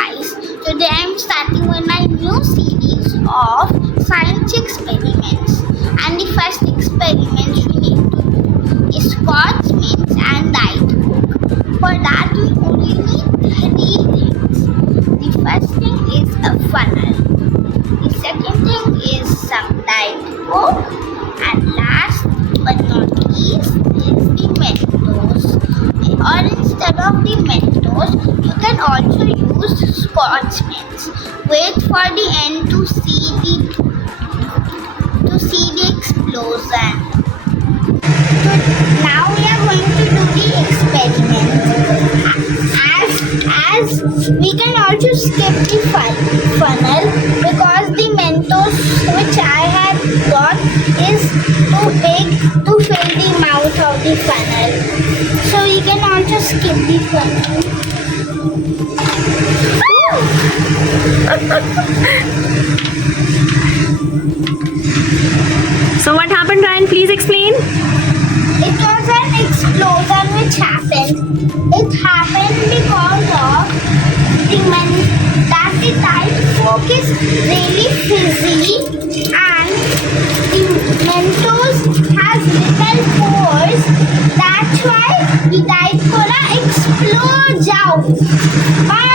guys, today I am starting with my new series of science experiments, and the first experiment we need to do is Scotch Mints and Diet Coke. For that we only need three things. The first thing is a funnel, the second thing is some Diet Coke, and last but not least is the Mentos. Or instead of the Mentos, you can also use Scotch Mints. Wait for the end to see the explosion. So now we are going to do the experiment. As we can also skip the funnel because the Mentos which I had got is too big to fill the mouth of the funnel. So we can also skip the funnel. So what happened, Ryan? Please explain. It was an explosion which happened. It happened because of that the Diet Coke is really fizzy and the Mentos has little pores. That's why the Diet Cola explodes out. But